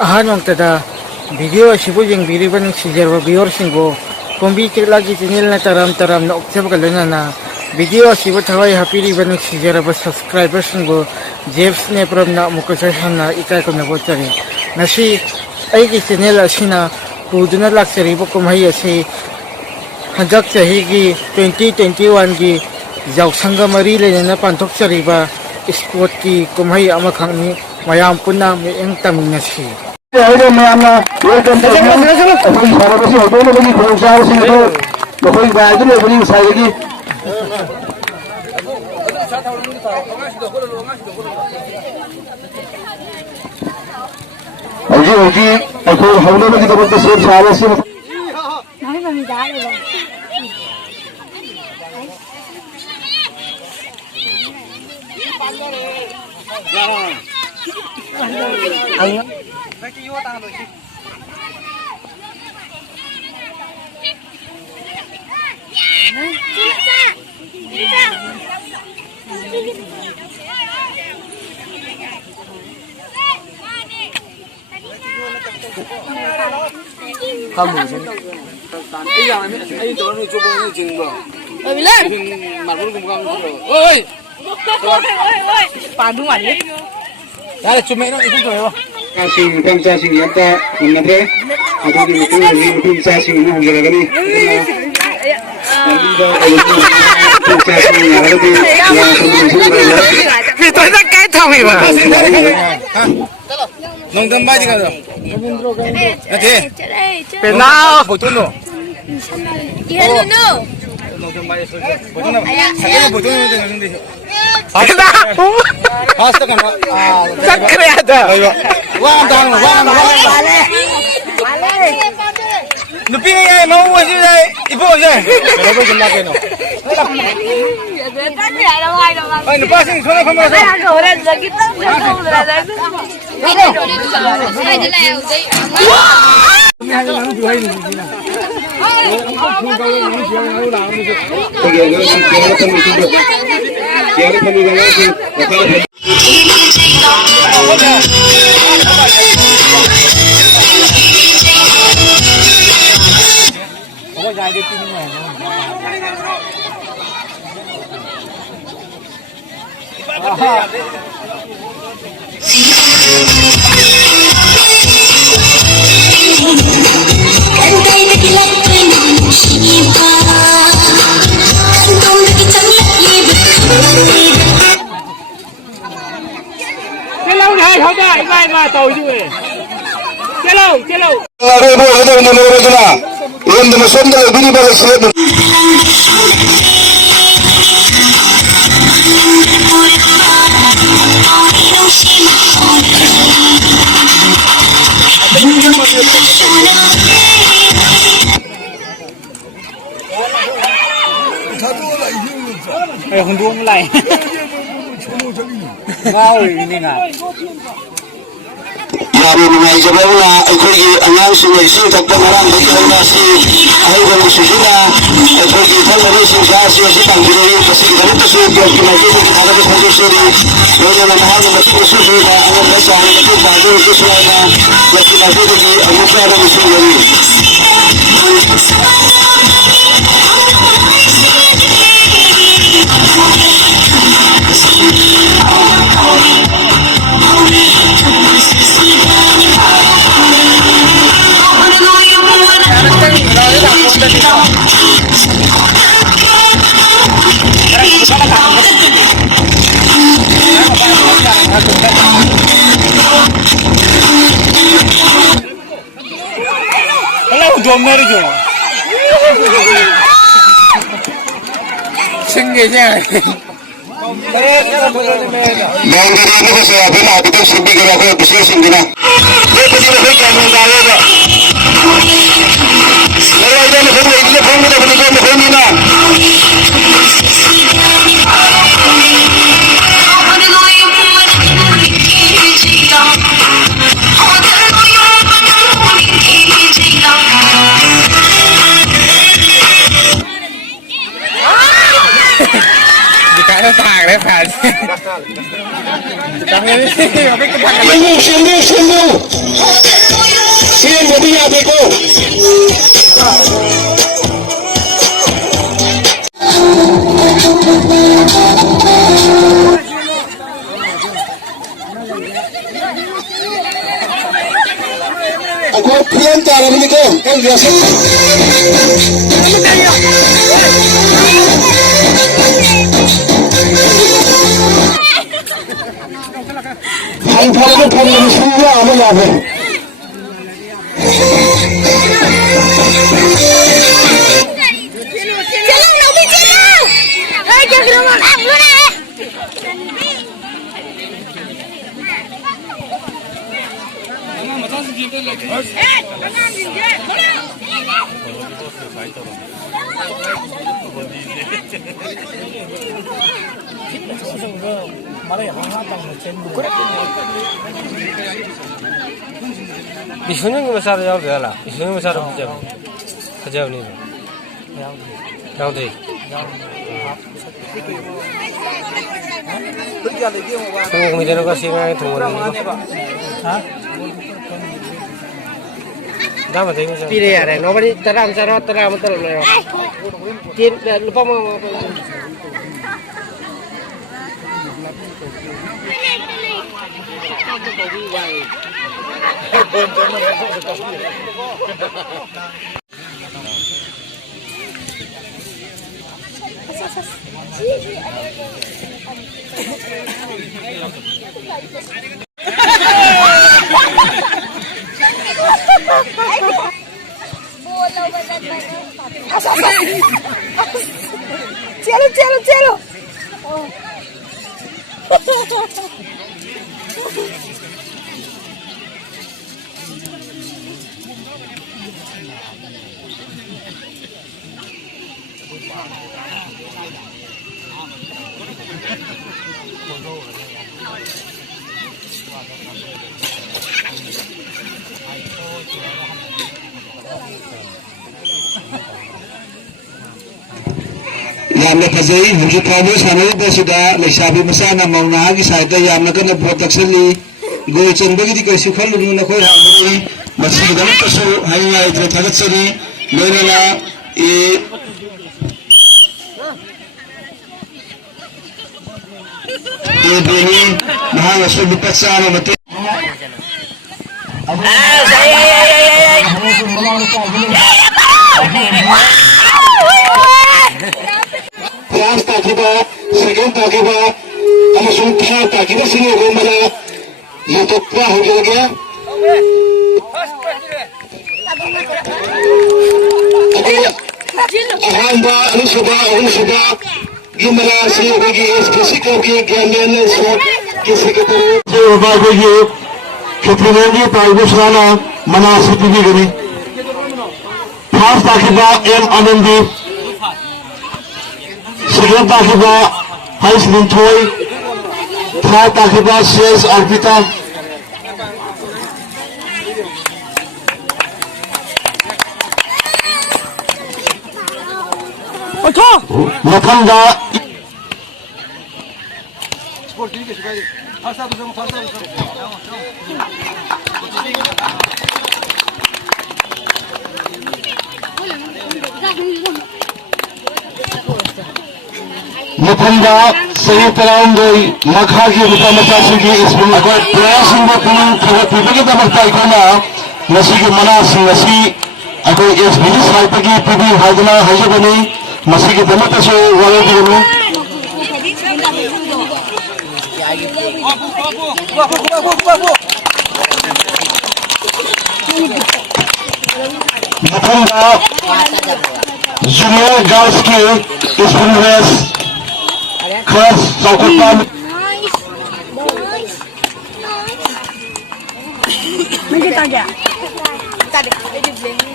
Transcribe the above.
ahanong video asibu yung biriba ng sijarwa viewers ko kumbi lagi channel na taram na uksab kalana na video asibu thawai hapiri ba ng sijarwa subscribers ko Jeps ne from na mukasashan na ikay ko na bochari na si ay ki channel asina puduna laksari bo kumhay asi hanjak chahi ki 2021 ki jausanga mari le na panthok chariba sport ki kumhay ama khangni mayam punna me eng tamina si Ayo mama, welcome to the Sarabasi Hotel bagi khonsar singko lokoi baadu le bagi usai Oji aku hotel bagi tempat sir Sarabasi Nai mami dah le Ayo kamu sih? Iya, ini tuh nih coba nih jenggo. Bilang, marun kumpulan itu. Oi, padu mari. Ya, cuma itu tuh. Sing kamsa sing yata ngadre adu di mutu sa sing no jara gani kamsa sing ngadre di ya itu na kai thami ba nong dam baji ka ate penao boto no yelo no nong dam baji boto no sagero boto no de ngi Ada. Hasta kan. Sakre ada. Wang dang, wang. Nupi ay mau wasi dai ibu je. Kalau boleh nak keno. Ay nupa sing sona phama sa. Ay ko ore lagi ta. Mai tàu chứ ấy. Chelo. Đây bộ cái này nó cái nào? Em nó sống đây đi bao giờ sẽ không đúng lại. Ngao ini nggak. Yari mengai jabana akhirnya angan sungai sing takkan orang berjalan si akhirnya susuna akhirnya kalau racing gas si tangkiri pasti kita itu sudah kita itu ada sesuatu suri dan nama hal betul susuna angan bahasa itu baru itu selama lagi lagi di anggota ada sungai Dommer jo. Sengenya. Nanti ini saya bilang kita sudah gerak bisnis ini. Kita tidak bisa mengalir. Kalau ada yang berbuat itu pun kita boleh berbuat. Tàng đấy phải. Tàng đi. Không biết cái thằng này. Aku pian cara ni ko, kan biasa. Hai phalang phalang semua amal apa? चलो नौबी चलो ए क्या करो आप लो ना 이순영이 마사도 야도 되라. 이순영이 마사도 하자. 하자니. 야도. 공공이 되는 거 시간에 동원하는 거. 다음에 되는 거. Pilih ya, nobody terang betul loh. Lupa mau. चलो Yamna fazai hujud kamu sana itu sudah lesabi masana mau nagi saya itu yamna kan botak seli gue cenderung di kau suka lu nak kau hamil masih dalam kasu hanya itu thagat seri mereka ini mahal asal buat sana mati. First takiba, second takiba, amasung third takiba sini aku malah YouTube क्या हो गया ahamba anusuba gimana sih bagi spesifik bagi gamenya so kiseketari bagi keterangan Pak Sana mana seperti ini first takiba M Anandi second takiba Hais Lintoy third takiba CS Arpita Makanda Makanda संयुक्त round मखा की रुपा मचासी की इसमें अगर प्रयास में पुनः पिपके तमक ताइकोना नसी की मना नसी अगर इस बिजनेस साइट की पिपी हाजना हाजे बनी नसी की दमक से वाले की बनी मखंडा जूनियर गर्ल्स की इसमें race Kelas Sokotan Menjadi aja. Tadi ini beli.